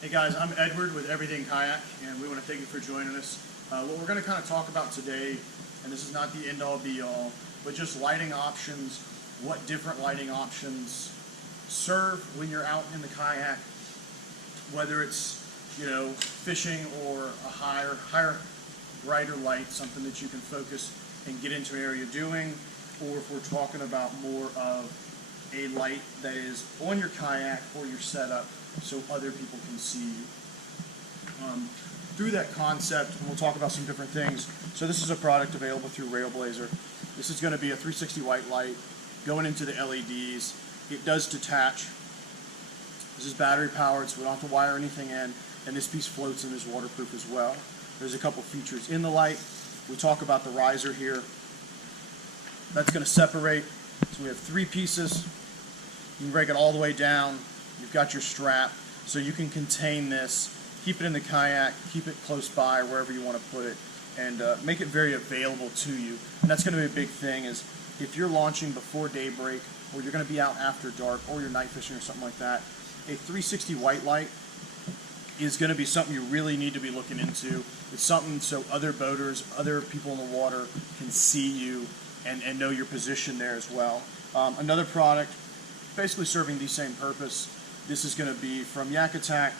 Hey guys, I'm Edward with Everything Kayak, and we want to thank you for joining us. What we're going to kind of talk about today, and this is not the end-all be-all, but just lighting options, what different lighting options serve when you're out in the kayak, whether it's, fishing or a higher, brighter light, something that you can focus and get into an area doing, or if we're talking about more of a light that is on your kayak or your setup so other people can see you. Through that concept, we'll talk about some different things. So this is a product available through Railblazer. This is going to be a 360 white light going into the LEDs. It does detach. This is battery powered, so we don't have to wire anything in, and this piece floats and is waterproof as well. There's a couple features in the light. We talk about the riser here. That's going to separate. So we have three pieces. You can break it all the way down. You've got your strap, so you can contain this, keep it in the kayak, keep it close by wherever you want to put it, and make it very available to you. And that's going to be a big thing, is if you're launching before daybreak, or you're going to be out after dark, or you're night fishing or something like that, a 360 white light is going to be something you really need to be looking into. It's something so other boaters, other people in the water can see you and know your position there as well. Another product basically serving the same purpose. This is going to be from Yak Attack.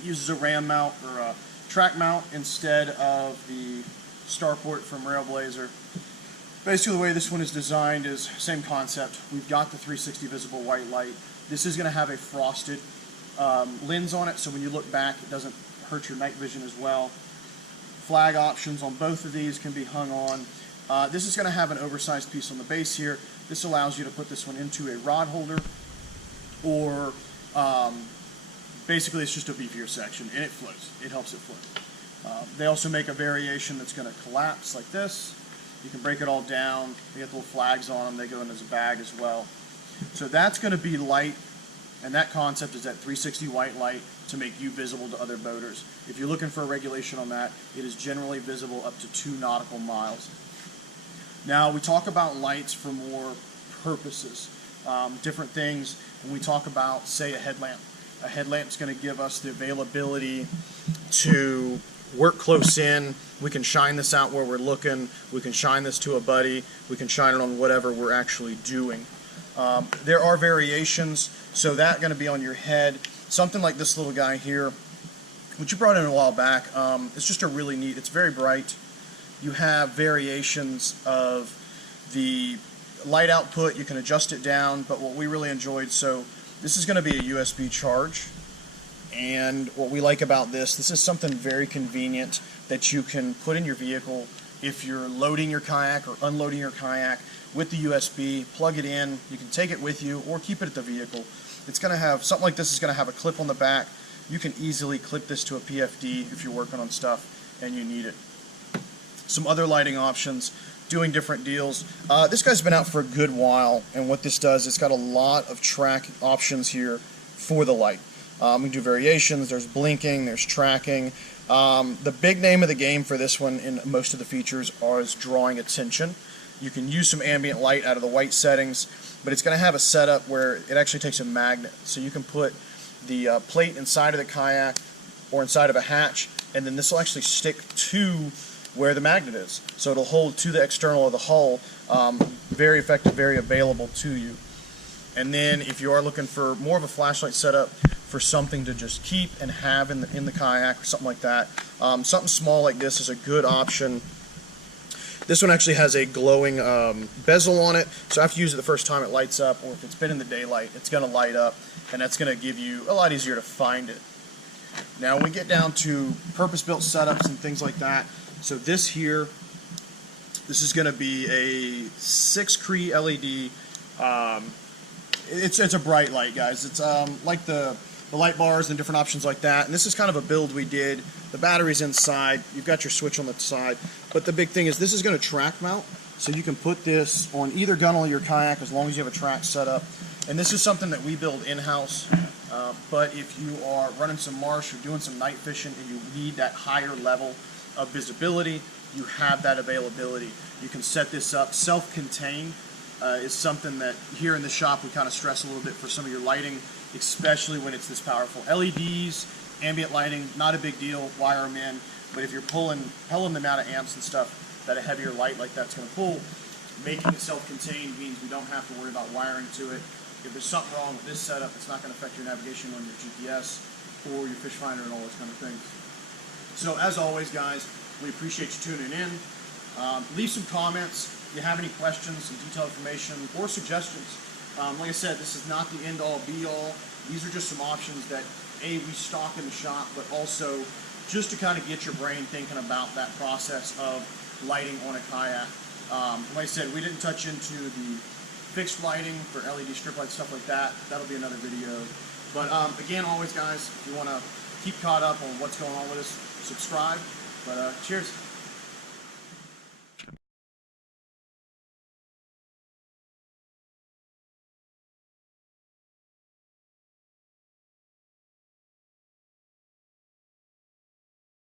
It uses a ram mount or a track mount instead of the Starport from Railblazer. Basically the way this one is designed is same concept. We've got the 360 visible white light. This is going to have a frosted lens on it, so when you look back it doesn't hurt your night vision as well. Flag options on both of these can be hung on. This is going to have an oversized piece on the base here. This allows you to put this one into a rod holder, or basically it's just a beefier section, and it floats. It helps it float. They also make a variation that's going to collapse like this. You can break it all down. They get little flags on them. They go in as a bag as well. So that's going to be light, and that concept is that 360 white light to make you visible to other boaters. If you're looking for a regulation on that, it is generally visible up to 2 nautical miles. Now, we talk about lights for more purposes, different things. When we talk about, say, a headlamp is going to give us the availability to work close in. We can shine this out where we're looking. We can shine this to a buddy. We can shine it on whatever we're actually doing. There are variations, so that's going to be on your head. Something like this little guy here, which you brought in a while back. It's just a really neat, it's very bright. You have variations of the light output. You can adjust it down, but what we really enjoyed, so this is going to be a USB charge, and what we like about this is something very convenient that you can put in your vehicle if you're loading your kayak or unloading your kayak with the USB. Plug it in, you can take it with you or keep it at the vehicle. It's going to have, something like this is going to have a clip on the back. You can easily clip this to a PFD if you're working on stuff and you need it. Some other lighting options, doing different deals. This guy's been out for a good while, and what this does, it's got a lot of track options here for the light. We can do variations, there's blinking, there's tracking. The big name of the game for this one in most of the features is drawing attention. You can use some ambient light out of the white settings, but it's going to have a setup where it actually takes a magnet. So you can put the plate inside of the kayak or inside of a hatch, and then this will actually stick to where the magnet is. So it'll hold to the external of the hull. Very effective, very available to you. And then if you are looking for more of a flashlight setup for something to just keep and have in the kayak or something like that, something small like this is a good option. This one actually has a glowing bezel on it, so after you use it the first time it lights up, or if it's been in the daylight, it's going to light up, and that's going to give you a lot easier to find it. Now when we get down to purpose-built setups and things like that, so this here, this is going to be a 6 Cree LED. It's a bright light, guys. It's like the light bars and different options like that. And this is kind of a build we did. The battery's inside. You've got your switch on the side. But the big thing is this is going to track mount. So you can put this on either gunnel of your kayak as long as you have a track set up. And this is something that we build in-house. But if you are running some marsh or doing some night fishing and you need that higher level of visibility, you have that availability. You can set this up. Self-contained is something that here in the shop we kind of stress a little bit for some of your lighting especially when it's this powerful. LEDs, ambient lighting, not a big deal, wire them in, but if you're pulling the amount of amps and stuff that a heavier light like that's going to pull, making it self-contained means we don't have to worry about wiring to it. If there's something wrong with this setup, it's not going to affect your navigation on your GPS or your fish finder and all those kind of things. So as always, guys, we appreciate you tuning in. Leave some comments if you have any questions, some detailed information, or suggestions. Like I said, this is not the end-all, be-all. These are just some options that, A, we stock in the shop, but also just to kind of get your brain thinking about that process of lighting on a kayak. Like I said, we didn't touch into the fixed lighting for LED strip lights, stuff like that. That'll be another video. But again, always, guys, if you want to keep caught up on what's going on with us, subscribe. But cheers.